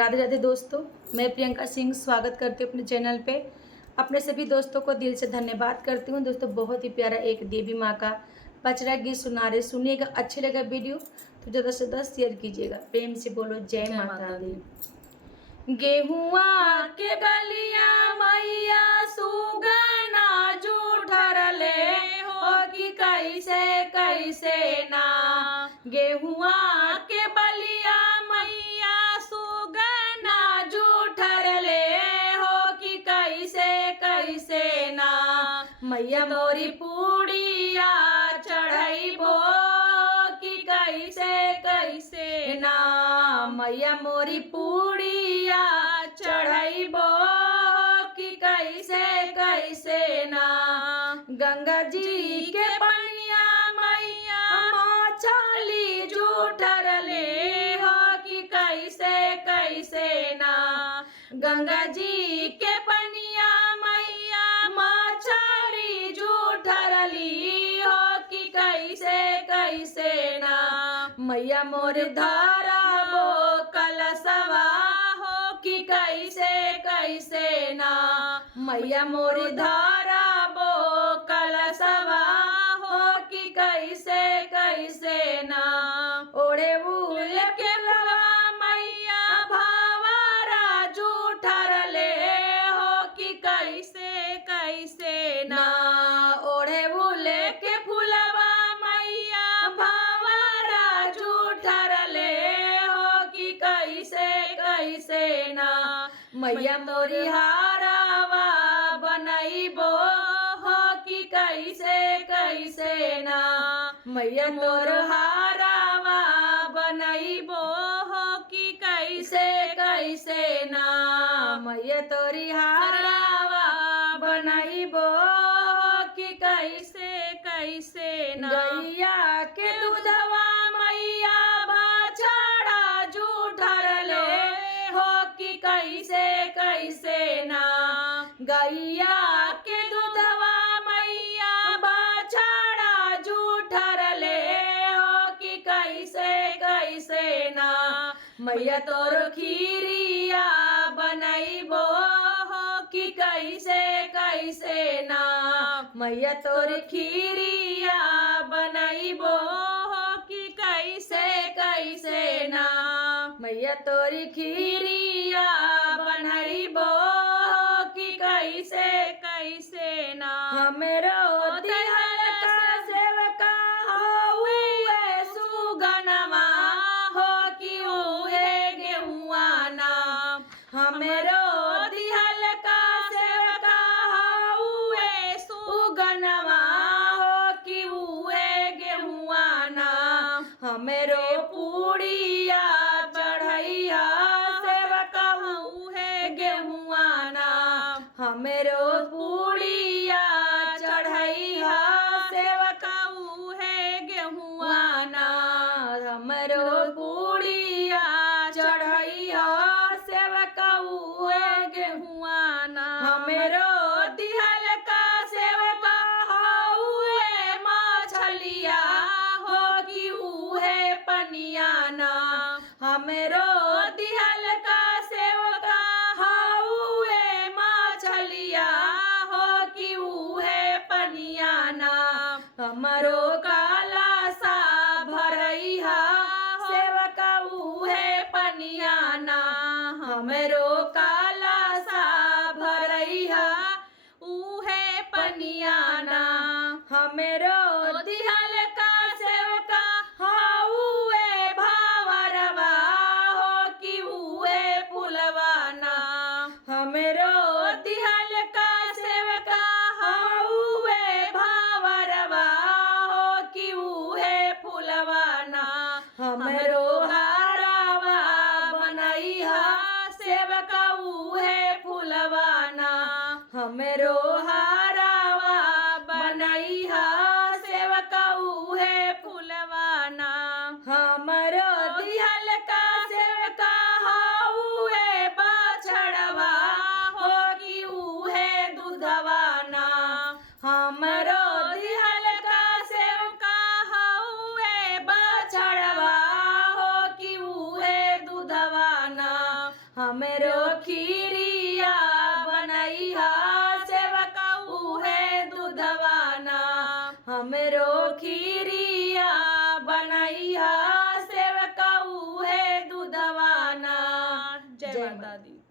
राधे राधे दोस्तों, मैं प्रियंका सिंह स्वागत करती हूँ अपने चैनल पे। अपने सभी दोस्तों को दिल से धन्यवाद करती हूँ। दोस्तों बहुत ही प्यारा एक देवी माँ का पचरा गीत सुना रहे, सुनिएगा। अच्छे लगा वीडियो तो ज़्यादा से ज़्यादा शेयर कीजिएगा। प्रेम से बोलो जय माता दी। गेहुआ के गलिया मैया सुगना जूठरले हो कि कैसे कैसे ना। गेहुआ के बलिया मैया सुगना जूठरले हो कि कैसे कैसे ना। मैया मोरी पूड़िया चढ़ैबो कि कैसे कैसे ना। मैया मोरी पूड़िया चढ़ैबो कि कैसे कैसे ना। गंगा जी के पनिया मैया मछली जूठरले हो कि कैसे कैसे ना। गंगा जी के पनिया मैया मछली जूठरली हो कि कैसे कैसे ना। मैया मोर धरबो कलशवा हो कि कैसे कैसे ना। मैया मोर धरबो कलशवा हो कि कैसे कैसे ना। ओढ़े बुल के लवा मैया भंवरा जूठरले हो कि कैसे कैसे ना। ओढ़े बुल के फुलवा मैया भंवरा जूठरले हो कि कैसे कैसे ना। मैया मोरी हारवा बनैबो हो कि कैसे कैसे ना। मैया मोर हारवा बनैबो हो कि कैसे कैसे ना। मैया तोरी हारवा बनैबो हो कि कैसे कैसे ना। गैया के दूधवा मैया बछड़ा जूठरले हो कि कैसे कैसे ना। गैया के दूधवा मैया बछड़ा जूठरले हो कि कैसे कैसे ना। मैया तोर खीरिया बनैबो हो कि कैसे कैसे ना। मैया तोर खीरिया बनैबो हो कि कैसे कैसे ना। मैया तोरी खीरिया बनैबो हो कि कैसे कैसे ना। हमरो दिहल का सेवका हउए सुगनवा हो कि उहे गेहुआ ना। हमरो दिहल का सेवका हउए सुगनवा हो कि उहे गेहुआ ना। हमरो पूड़िया चढ़ैया सेवका उहे गेहुआ ना। हमरो पूड़िया चढ़ैया सेवका उहे गेहुआ ना। हमरो पूड़िया चढ़ैया सेवका उहे गेहुआ ना। हमरो दिहल का सेवका हउए मछलिया हो कि उहे पनिया ना। हमरो दिहल का सेवका हउए मछलिया हो कि उहे पनिया ना। हमरो काला सा भरैहा सेवका उहे पनिया ना। हमरो काला सा भरैहा उहे पनिया ना। हमरो दिहल का सेवका हउए भंवरवा हो कि उहे फुलवा ना। हमरो दिहल का सेवका हउए भंवरवा हो कि उहे फुलवा ना। हमरो हारवा बनैहा सेवका उहे फुलवा ना। हमरो हारवा बनैहा सेवका उहे फुलवा ना। हमरो दिहल का सेवका हउए बछड़वा हो कि उहे दूधवा ना। हमरो दिहल का सेवका हउए बछड़वा हो कि उहे दूधवा ना। हमरो खीरिया बनैहा सेवका उहे दूधवाना हमरो खीरिया बनैहा सेवका उहे दूधवाना। जय माता दी।